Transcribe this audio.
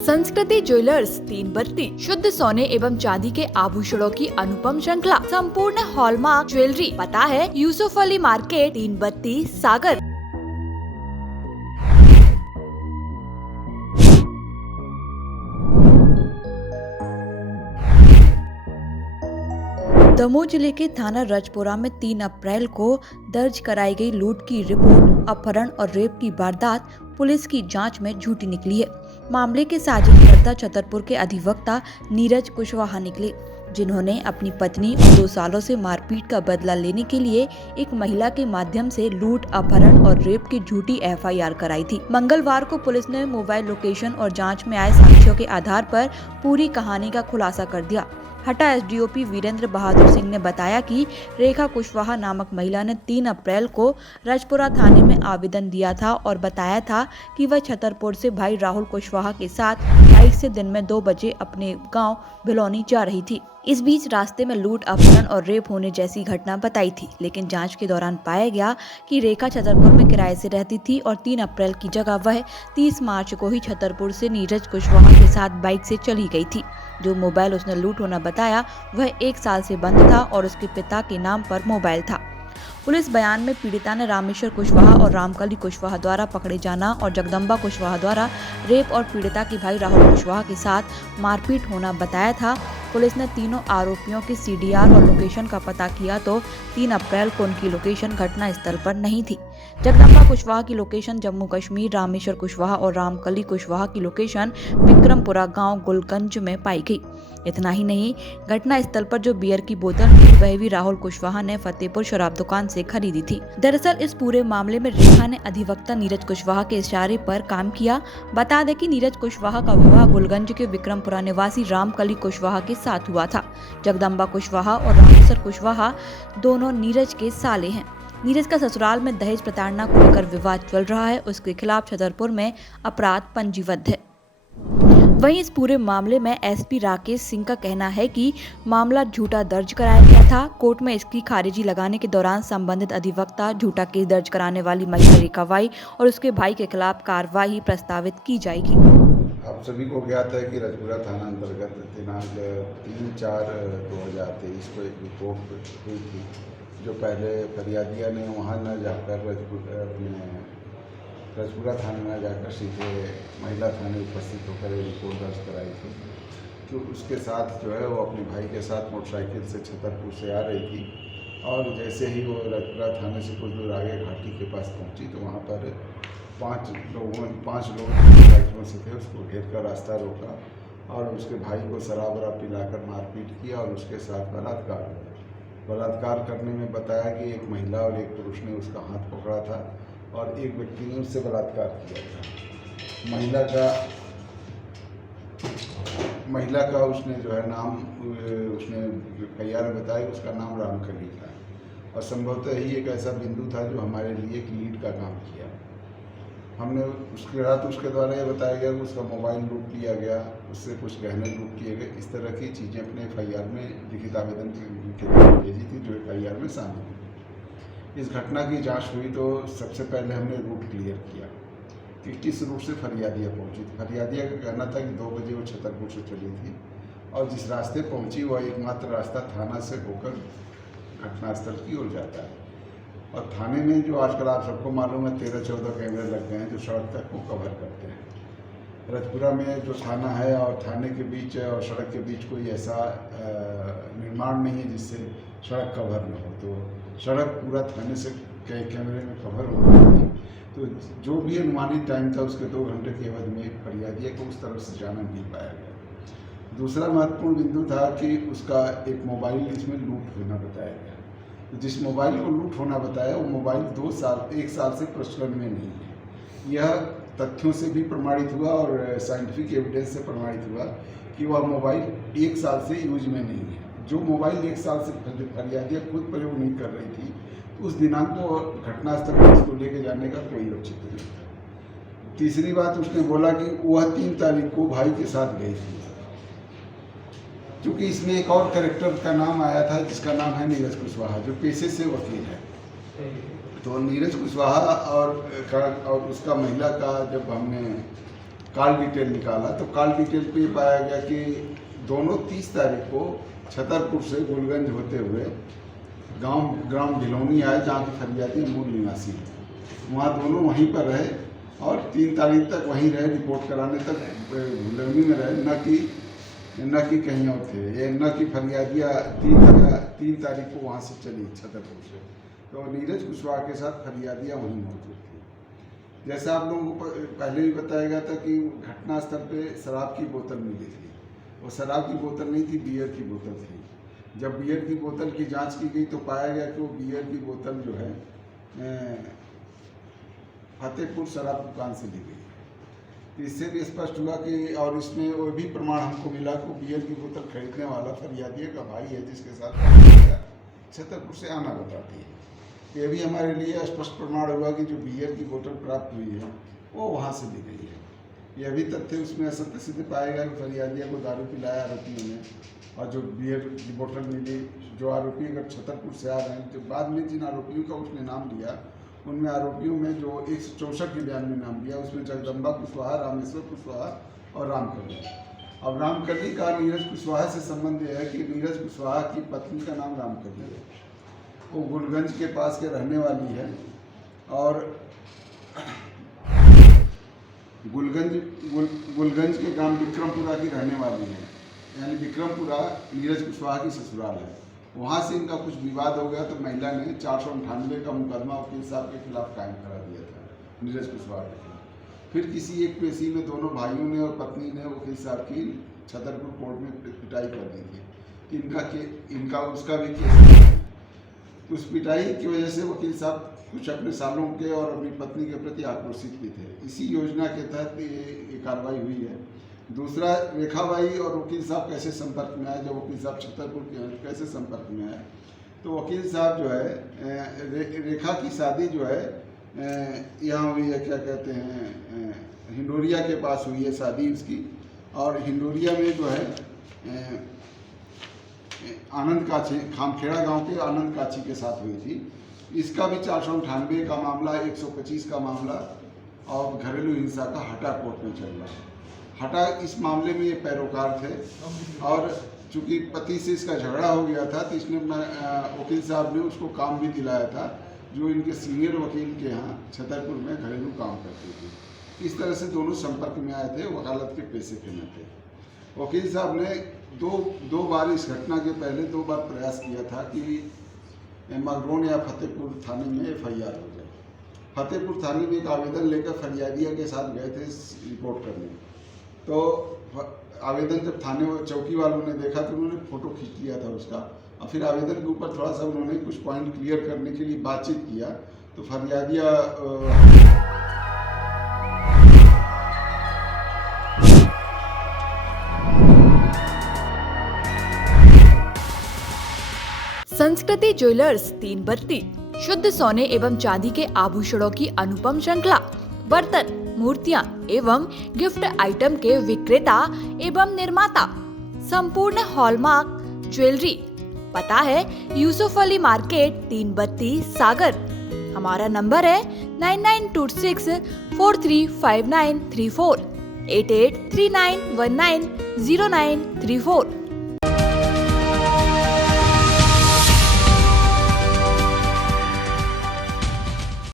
संस्कृति ज्वेलर्स 332 शुद्ध सोने एवं चांदी के आभूषणों की अनुपम श्रृंखला, संपूर्ण हॉलमार्क ज्वेलरी। पता है यूसुफ अली मार्केट, 332 सागर। दमोह जिले के थाना रजपुरा में 3 अप्रैल को दर्ज कराई गई लूट की रिपोर्ट अपहरण और रेप की वारदात पुलिस की जांच में झूठी निकली है। मामले के साजिशकर्ता छतरपुर के अधिवक्ता नीरज कुशवाहा निकले, जिन्होंने अपनी पत्नी और 2 सालों से मारपीट का बदला लेने के लिए एक महिला के माध्यम से लूट, अपहरण और रेप की झूठी FIR कराई थी। मंगलवार को पुलिस ने मोबाइल लोकेशन और जांच में आए साक्ष्यों के आधार पर पूरी कहानी का खुलासा कर दिया। हटा SDOP वीरेंद्र बहादुर सिंह ने बताया कि रेखा कुशवाहा नामक महिला ने 3 अप्रैल को रजपुरा थाने में आवेदन दिया था और बताया था कि वह छतरपुर से भाई राहुल कुशवाहा के साथ बाइक से दिन में 2 बजे अपने गांव भिलौनी जा रही थी। इस बीच रास्ते में लूट, अपहरण और रेप होने जैसी घटना बताई थी, लेकिन जांच के दौरान पाया गया कि रेखा छतरपुर में किराए से रहती थी और 3 अप्रैल की जगह वह 30 मार्च को ही छतरपुर से नीरज कुशवाहा के साथ बाइक से चली गई थी। जो मोबाइल उसने लूट होना बताया वह 1 साल से बंद था और उसके पिता के नाम पर मोबाइल था। पुलिस बयान में पीड़िता ने रामेश्वर कुशवाहा और रामकली कुशवाहा द्वारा पकड़े जाना और जगदम्बा कुशवाहा द्वारा रेप और पीड़िता के भाई राहुल कुशवाहा के साथ मारपीट होना बताया था। पुलिस ने तीनों आरोपियों की CDR और लोकेशन का पता किया तो 3 अप्रैल को उनकी लोकेशन घटना स्थल पर नहीं थी। जगदम्बा कुशवाहा की लोकेशन जम्मू कश्मीर, रामेश्वर कुशवाहा और रामकली कुशवाहा की लोकेशन विक्रमपुरा गांव गुलगंज में पाई गई। इतना ही नहीं, घटना स्थल पर जो बियर की बोतल थी वह भी राहुल कुशवाहा ने फतेहपुर शराब दुकान से खरीदी थी। दरअसल इस पूरे मामले में रेखा ने अधिवक्ता नीरज कुशवाहा के इशारे पर काम किया। बता दें कि नीरज कुशवाहा का विवाह गुलगंज के विक्रमपुरा निवासी रामकली कुशवाहा के साथ हुआ था। जगदम्बा कुशवाहा और रामेश्वर कुशवाहा दोनों नीरज के साले हैं। नीरज का ससुराल में दहेज प्रताड़ना को लेकर विवाद चल रहा है। उसके खिलाफ छतरपुर में अपराध पंजीबद्ध है। वहीं इस पूरे मामले में SP राकेश सिंह का कहना है कि मामला झूठा दर्ज कराया गया था। कोर्ट में इसकी खारिजी लगाने के दौरान संबंधित अधिवक्ता झूठा केस दर्ज कराने वाली महिला रेखा वाई और उसके भाई के खिलाफ कार्रवाई प्रस्तावित की जाएगी। आप सभी को ज्ञात है कि रजपुरा थाना अंतर्गत दिनांक 3/4/2023 को एक रिपोर्ट हुई थी, जो पहले फरियादिया ने वहाँ न जाकर रजपुरा थाने में जाकर सीधे महिला थाने उपस्थित होकर रिपोर्ट दर्ज कराई थी। तो उसके साथ जो है वो अपने भाई के साथ मोटरसाइकिल से छतरपुर से आ रही थी और जैसे ही वो रजपुरा थाने से कुछ दूर आगे घाटी के पास पहुंची तो वहाँ पर 5 लोग बाइकों से थे, उसको घेर कर रास्ता रोका और उसके भाई को शराब वराब पिलाकर मारपीट किया और उसके साथ बलात्कार करने में बताया कि एक महिला और एक पुरुष ने उसका हाथ पकड़ा था और एक व्यक्ति ने उससे बलात्कार किया था। महिला का उसने जो है नाम उसने FIR में बताया, उसका नाम रामकली था और संभवतः ही एक ऐसा बिंदु था जो हमारे लिए एक लीड का काम किया। हमने उसके रात उसके द्वारा ये बताया गया कि उसका मोबाइल लूट लिया गया, उससे कुछ गहने लूट लिए गए। इस तरह की चीज़ें अपने FIR में लिखित आवेदन के द्वारा भेजी थी, जो FIR में शामिल हुई। इस घटना की जांच हुई तो सबसे पहले हमने रूट क्लियर किया कि किस रूट से फरियादिया पहुंची थी। फरियादिया का कहना था कि 2 बजे वो छतरपुर से चली थी और जिस रास्ते पहुंची वह एकमात्र रास्ता थाना से होकर घटनास्थल की ओर जाता है। और थाने में जो आजकल आप सबको मालूम है 13-14 कैमरे लग गए हैं जो सड़क तक को कवर करते हैं। रजपुरा में जो थाना है और थाने के बीच और सड़क के बीच कोई ऐसा निर्माण नहीं है जिससे सड़क कवर न हो, तो सड़क पूरा थाने से कैमरे में कवर हो रही थी। तो जो भी अनुमानित टाइम था उसके 2 घंटे के अवधि में फरियादिया को उस तरफ से जाना नहीं पाया गया। दूसरा महत्वपूर्ण बिंदु था कि उसका एक मोबाइल इसमें लूट होना बताया गया। तो जिस मोबाइल को लूट होना बताया वो मोबाइल 1 साल से प्रचलन में नहीं है। यह तथ्यों से भी प्रमाणित हुआ और साइंटिफिक एविडेंस से प्रमाणित हुआ कि वह मोबाइल 1 साल से यूज में नहीं है। जो मोबाइल 1 साल से फरियादिया खुद प्रयोग नहीं कर रही थी, उस दिनांक को घटनास्थल पर उसको लेके जाने का कोई औचित्य नहीं था। तीसरी बात उसने बोला कि वह 3 तारीख को भाई के साथ गई थी, क्योंकि इसमें एक और कैरेक्टर का नाम आया था जिसका नाम है नीरज कुशवाहा, जो पेशे से वकील है। तो नीरज कुशवाहा और उसका महिला का जब हमने कॉल डिटेल निकाला तो कॉल डिटेल पे ये पाया गया कि दोनों 30 तारीख को छतरपुर से गुलगंज होते हुए ग्राम भिलौनी आए, जहाँ की फरियादी मूल निवासी है। वहाँ दोनों वहीं पर रहे और 3 तारीख तक वहीं रहे, रिपोर्ट कराने तक भिलौनी में रहे, न कि कहीं और थे। ये न कि फरियादियाँ 3 तारीख को वहाँ से चली छतरपुर से, तो नीरज कुशवाहा के साथ फरियादियाँ वहीं मौजूद थी। जैसा आप लोगों को पहले भी बताया गया था कि घटनास्थल पे शराब की बोतल मिली थी, वो शराब की बोतल नहीं थी, बियर की बोतल थी। जब बियर की बोतल की जांच की गई तो पाया गया कि वो बियर की बोतल जो है फतेहपुर शराब दुकान से ली गई। तो इससे भी स्पष्ट हुआ कि, और इसमें वो भी प्रमाण हमको मिला कि बियर की बोतल खरीदने वाला फरियादिया का भाई है, जिसके साथ छतरपुर से आना बताती है। ये भी हमारे लिए स्पष्ट प्रमाण हुआ कि जो बियर की बोतल प्राप्त हुई है वो वहाँ से ली गई है। यह भी तथ्य उसमें असत्य सिद्ध पाया गया कि फरियादिया को दारू पिलाया आरोपियों ने, और जो बियर की बोतल मिली, जो आरोपी अगर छतरपुर से आ रहे हैं, तो बाद में जिन आरोपियों का उसने नाम लिया उनमें आरोपियों में जो 164 के बयान में नाम लिया, उसमें जगदम्बा कुशवाहा, रामेश्वर कुशवाहा और रामकली। अब रामकली का नीरज कुशवाहा से संबंध यह है कि नीरज कुशवाहा की पत्नी का नाम रामकली है, वो गुलगंज के पास के रहने वाली है और गुलगंज के ग्राम विक्रमपुरा की रहने वाली है, यानी विक्रमपुरा नीरज कुशवाहा की ससुराल है। वहाँ से इनका कुछ विवाद हो गया तो महिला ने 498 का मुकदमा वकील साहब के खिलाफ कायम करा दिया था, नीरज कुशवाहा के खिलाफ। फिर किसी एक पेशी में दोनों भाइयों ने और पत्नी ने वकील साहब की छतरपुर कोर्ट में पिटाई कर दी थी। इनका उसका भी केस, उस पिटाई की वजह से वकील साहब कुछ अपने सालों के और अपनी पत्नी के प्रति आक्रोशित भी थे। इसी योजना के तहत ये कार्रवाई हुई है। दूसरा, रेखाबाई और वकील साहब कैसे संपर्क में आए, जब वकील साहब छतरपुर के हैं कैसे संपर्क में आए, तो वकील साहब जो है रेखा की शादी जो है यहाँ हुई है, क्या कहते हैं, हिंडोरिया के पास हुई है शादी उसकी, और हिंडोरिया में जो है आनंद काछी, खामखेड़ा गांव के आनंद काछी के साथ हुई थी। इसका भी 498 का मामला, 125 का मामला और घरेलू हिंसा का हटा कोर्ट में चल रहा है। हटा इस मामले में ये पैरोकार थे, और चूंकि पति से इसका झगड़ा हो गया था तो इसने वकील साहब ने उसको काम भी दिलाया था, जो इनके सीनियर वकील के यहाँ छतरपुर में घरेलू काम करती थी। इस तरह से दोनों संपर्क में आए थे वकालत के पेशे के नाते। वकील साहब ने दो बार इस घटना के पहले 2 बार प्रयास किया था कि मगरोन या फतेहपुर थाने में FIR हो जाए। फतेहपुर थाने में एक आवेदन लेकर फरियादिया के साथ गए थे रिपोर्ट करने, तो आवेदन जब थाने चौकी वालों ने देखा तो उन्होंने फ़ोटो खींच लिया था उसका, और फिर आवेदन के ऊपर थोड़ा सा उन्होंने कुछ पॉइंट क्लियर करने के लिए बातचीत किया, तो फरियादिया संस्कृति ज्वेलर्स 3 बत्ती, शुद्ध सोने एवं चांदी के आभूषणों की अनुपम श्रृंखला, बर्तन, मूर्तियां एवं गिफ्ट आइटम के विक्रेता एवं निर्माता, संपूर्ण हॉलमार्क ज्वेलरी। पता है यूसुफ अली मार्केट, 3 बत्ती, सागर। हमारा नंबर है 9926435934, 8839190934।